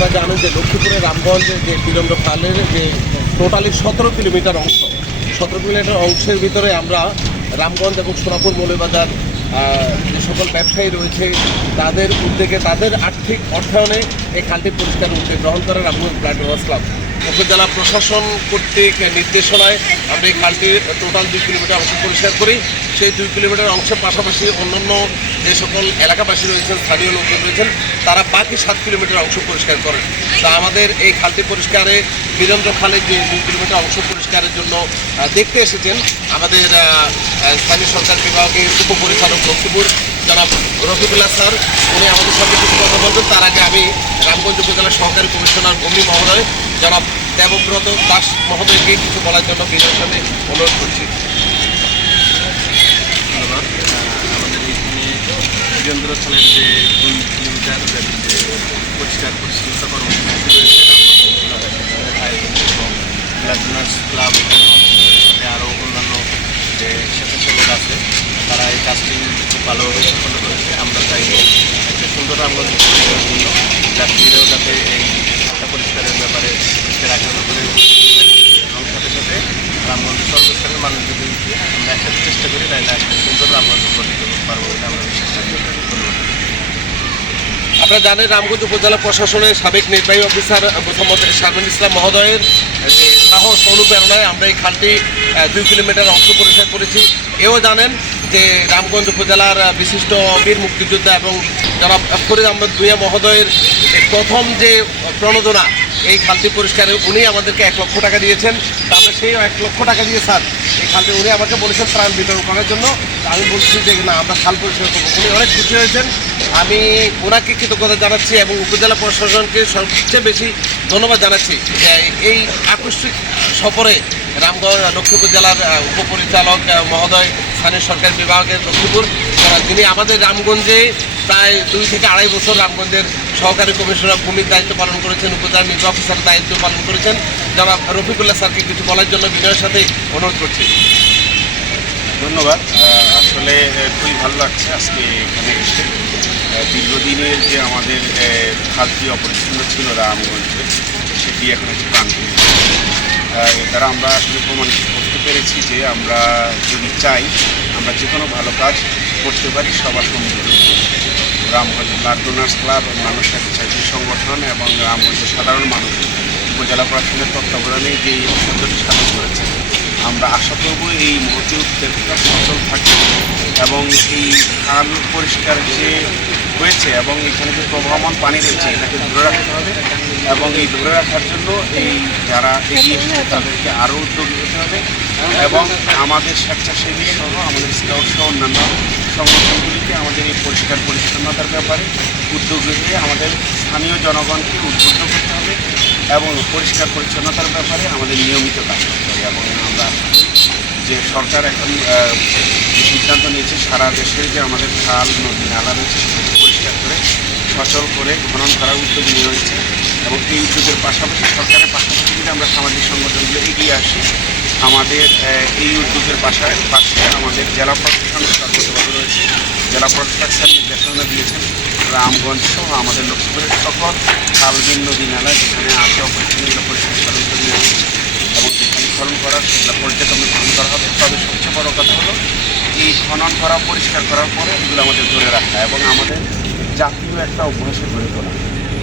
আপনারা জানেন যে লক্ষ্মীপুরের রামগঞ্জের যে বীরেন্দ্র পালের যে টোটালি সতেরো কিলোমিটার অংশ, সতেরো কিলোমিটার অংশের ভিতরে আমরা রামগঞ্জ এবং সোনাপুর মৌলবাজার যে সকল ব্যবসায়ী রয়েছে, তাদের উদ্যোগে, তাদের আর্থিক অর্থায়নে এই খালটি পরিষ্কার উদ্যোগ গ্রহণ করে রামগঞ্জ ব্লাড ক্লাব। উপজেলা প্রশাসন কর্তৃক নির্দেশনায় আমরা এই খালটির টোটাল দুই কিলোমিটার অংশ পরিষ্কার করি। সেই দুই কিলোমিটার অংশের পাশাপাশি অন্যান্য যে সকল এলাকাবাসী রয়েছেন, স্থানীয় লোকজন রয়েছেন, তারা বাকি সাত কিলোমিটার অংশ পরিষ্কার করেন। তা আমাদের এই খালটি পরিষ্কারে বীরেন্দ্র খালের যে দুই কিলোমিটার অংশ পরিষ্কারের জন্য দেখতে এসেছেন। আমাদের স্থানীয় সরকার বিভাগের উপপরিচালক লক্ষ্মীপুর জনাব রফিকুল্লাহ স্যার, উনি আমাদের সঙ্গে কিছু কথা বলবেন। তার আগে আমি রামগঞ্জ উপজেলা সহকারী কমিশনার অমনি মহোদয় জনাব দেবব্রত দাস মহোদয়কে কিছু বলার জন্য বিনয়ের সাথে অনুরোধ করছি। ধন্যবাদ। আমাদের এখানে বীরেন্দ্র যে দুই কিলোমিটার পরিষ্কার পরিচ্ছন্নতা কর্মসূচি রয়েছে রামনাথ আয়োজন এবং ব্লাড নার্স ক্লাব সাথে আরও অন্যান্য যে স্বেচ্ছাসেবক আছে, তারা এই কাজটি খুব ভালোভাবে সম্পন্ন করেছে। আমরা চাই সুন্দর পরিষ্কারের জন্য যাত্রীরাও যাতে এই পরিষ্কারের ব্যাপারে এবং সাথে সাথে যদি আমরা একসাথে চেষ্টা করি একটা সুন্দর পারব বলে আমরা বিশ্বাস করি। আপনারা জানেন রামগঞ্জ উপজেলা প্রশাসনের সাবেক নির্বাহী অফিসার মোহাম্মদ শারমিন ইসলাম মহোদয়ের যে সাহস, অনুপ্রেরণায় আমরা এই খালটি দুই কিলোমিটার অংশ পরিষ্কার করেছি। এও জানেন যে রামগঞ্জ উপজেলার বিশিষ্ট বীর মুক্তিযোদ্ধা এবং জনাব ফরিদ আহমদ ভুইয়া মহোদয়ের প্রথম যে প্রণোদনা এই খালটি পরিষ্কারে উনি আমাদেরকে এক লক্ষ টাকা দিয়েছেন। তা আমরা সেই এক লক্ষ টাকা দিয়ে, স্যার, এই খালটি উনি আমাকে বলেছেন ত্রাণ বিতরণ করার জন্য। আমি বলছি যে, না, আমরা খাল পরিষ্কার করব। উনি অনেক খুশি হয়েছেন। আমি ওনাকে কৃতজ্ঞতা জানাচ্ছি এবং উপজেলা প্রশাসনকে সবচেয়ে বেশি ধন্যবাদ জানাচ্ছি যে, এই আকস্মিক সফরে রামগঞ্জ লক্ষ্মীপুর জেলার উপপরিচালক মহোদয়, স্থানীয় সরকার বিভাগের লক্ষ্মীপুর যিনি আমাদের রামগঞ্জে প্রায় দুই থেকে আড়াই বছর রামগঞ্জের সহকারী কমিশনার ভূমির দায়িত্ব পালন করেছেন উপজেলা নির্বাহী অফিসারের দায়িত্ব পালন করেছেন, যারা রফিকুল্লাহ স্যারকে কিছু বলার জন্য বিনয়ের সাথে অনুরোধ করছি। ধন্যবাদ। আসলে খুবই ভালো লাগছে আজকে এখানে এসে। দীর্ঘদিনের যে আমাদের খালটি অপরিচ্ছন্ন ছিল রামগঞ্জে, সেটি এখন একটু এর দ্বারা আমরা আসলে প্রমাণিত করতে পেরেছি যে আমরা যদি চাই, আমরা যে কোনো ভালো কাজ করতে পারি সবার উদ্যোগে। রামগঞ্জ ব্লাড ডোনার্স ক্লাব মানুষ স্বেচ্ছাসেবী সংগঠন এবং রামগঞ্জের সাধারণ মানুষ উপজেলা প্রশাসনের তত্ত্বাবধানে যে করেছে আমরা আশা করব এই মহতি উদ্যোগটা সচল থাকে এবং এই খাল পরিষ্কার যে হয়েছে এবং এখানে যে প্রবাহমান পানি রয়েছে, এটাকে ধরে রাখতে হবে এবং এই ধরে রাখার জন্য এই যারা এগিয়ে এসেছে, তাদেরকে আরও উদ্যোগী হতে হবে এবং আমাদের স্বেচ্ছাসেবী সহ আমাদের স্কাউট সহ অন্যান্য সংগঠনগুলিকে আমাদের এই পরিষ্কার পরিচ্ছন্নতার ব্যাপারে উদ্যোগ হয়ে আমাদের স্থানীয় জনগণকে উদ্বুদ্ধ করতে হবে। এবং পরিষ্কার পরিচ্ছন্নতার ব্যাপারে আমাদের নিয়মিত কাজ করতে এবং আমরা যে সরকার এখন সিদ্ধান্ত নিয়েছে, সারা দেশের যে আমাদের খাল, নদী, নালা রয়েছে সেগুলো পরিষ্কার করে, সচল করে খনন করার উদ্যোগ নিয়ে হয়েছে এবং এই উদ্যোগের পাশাপাশি সরকারের পাশাপাশি যদি আমরা সামাজিক সংগঠনগুলো এগিয়ে আসি, আমাদের এই উদ্যোগের পাশায়, পাশে আমাদের জেলা প্রশাসন সর্বতভাবে রয়েছে, জেলা প্রশাসন নির্দেশনা দিয়েছেন, রামগঞ্জ সহ আমাদের লক্ষ্মীপুরের সকল খালবিন নদী নালা, যেখানে আছে অপরিচ্ছন্নগুলো পরিষ্কার করার এবং খনন করার সেগুলো পর্যটন খনন করা হবে। তবে সবচেয়ে বড় কথা হলো, এই খনন করা, পরিষ্কার করার পরে এগুলো আমাদের ধরে রাখা এবং আমাদের জাতীয় একটা অভ্যাসে গড়ে তোলা।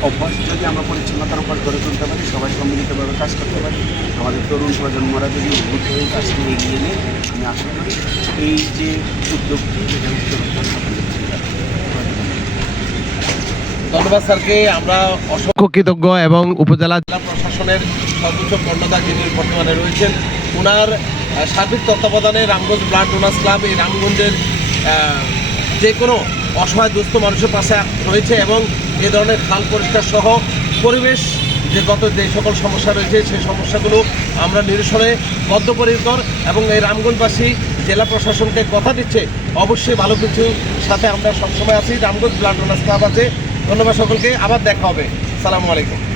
অভ্যাস যদি আমরা পরিচ্ছন্নতার উপর গড়ে তুলতে পারি, সবাই সম্মিলিতভাবে কাজ করতে পারি। আমাদের তরুণ প্রজন্মরা যদি উদ্বুদ্ধ হয়ে কাজটি এগিয়ে নিয়ে, আমি আশা করি এই যে উদ্যোগটি, এটা উত্তরোত্তর ছিল স্যারকে। আমরা অসংখ্য কৃতজ্ঞ এবং উপজেলা জেলা প্রশাসনের সর্বোচ্চ কর্ণধার যিনি বর্তমানে রয়েছেন ওনার সার্বিক তত্ত্বাবধানে রামগঞ্জ ব্লাড ডোনার্স ক্লাব এই রামগঞ্জের যে কোনো অসহায় দুস্থ মানুষের পাশে রয়েছে এবং এ ধরনের খাল পরিষ্কার সহ পরিবেশ যে গত যে সকল সমস্যা রয়েছে সেই সমস্যাগুলো আমরা নিরসনে বদ্ধপরিকর এবং এই রামগঞ্জবাসী জেলা প্রশাসনকে কথা দিচ্ছে। অবশ্যই ভালো কিছু সাথে আমরা সবসময় আছি। রামগঞ্জ ব্লাড ডোনার্স ক্লাব আছে। ধন্যবাদ সকলকে আবার দেখা হবে। সালামু আলাইকুম।